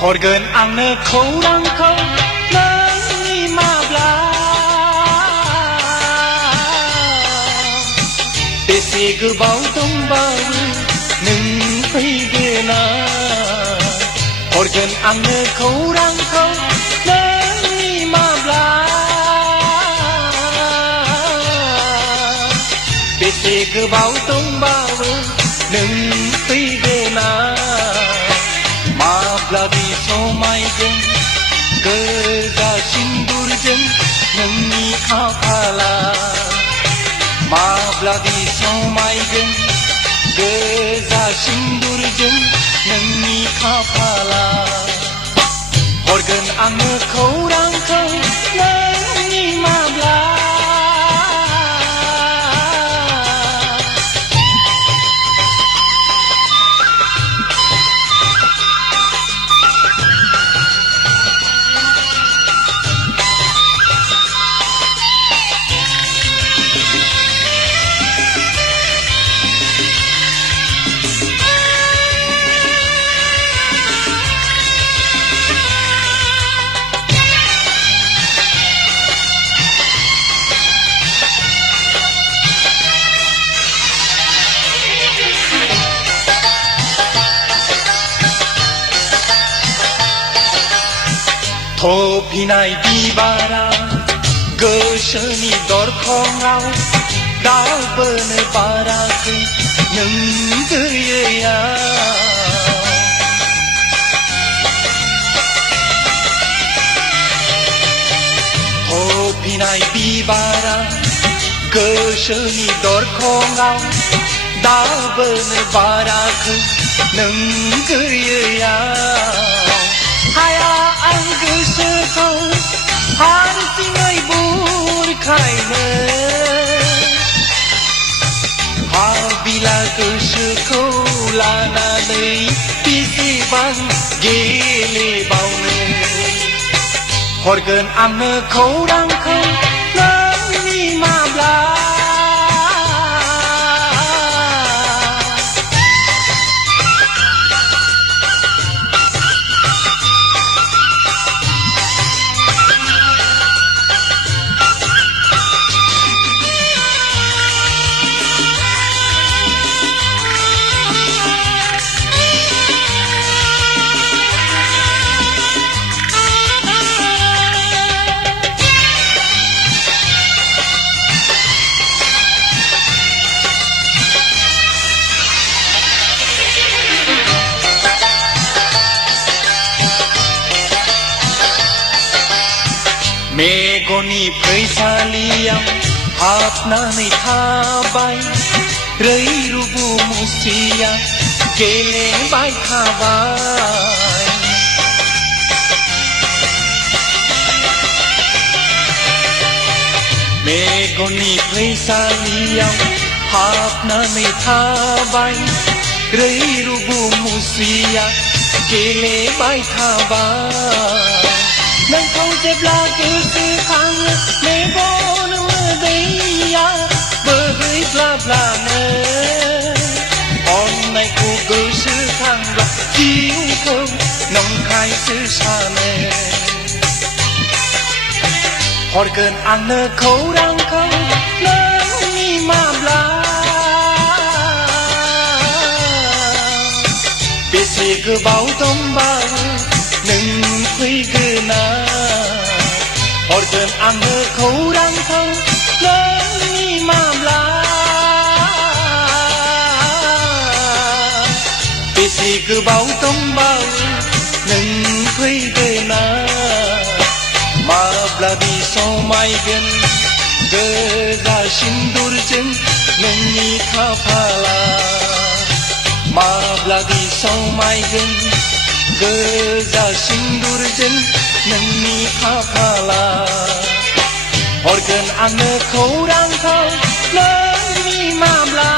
हरगोन आंनो खौरांखौ नोंनि माब्ला बेसे गोबाव दंबावो नों फैगोना हरगोन आंनो खौरांखौ नोंनि माब्ला बेसे गोबाव दंबावो नों फैगोना माब्लादि समायगोन गोजा सिन्दुरजों नोंनि खाफाला माब्लादि समायगोन गोजा सिन्दुरजों नोंनि खाफाला हरगोन आंनो खौरांखौ नोंनि माब्ला थफिनाय बिबारा गोसोनि दरखङाव दावबोनो बाराखै नों गैयैयाव थफिनाय बिबारा गोसोनि दरखङाव दावबोनो बाराखै नों गैयैयाव हाया आं गोसोखौ हारसिङै बुरखायनो हाबिला गोसोखौ लानानै बेसेबां गेलेबावनो हरगोन आंनो खौरांखौ नोंनि माब्ला मेगननि फैसालियाव हाबनानै थाबाय रैरुबु मुस्रिया गेलेबाय थाबाय मेगननि फैसालियाव हाबनानै थाबाय रैरुबु मुस्रिया गेलेबाय थाबाय नोंखौ जेब्ला गोसोखाङो मेगन मोदैया बोहैग्लाब्लानो अननायखौ गोसोखांब्ला जिउखौ नंखायसो सानो हरगोन आंनो खौरांखौ नोंनि माब्ला बेसे गोबाव दंबावो नों फैगोना हरगोन आंनो खौरांखौ नोंनि माब्ला बेसे गोबाव दंबावो नों फैगोना माब्लादि समायगोन गोजा सिन्दुरजों नोंनि खाफाला माब्लादि समायगोन गोजा सिन्दुरजों नोंनि खाफाला हरगोन आंनो खौरांखौ नोंनि माब्ला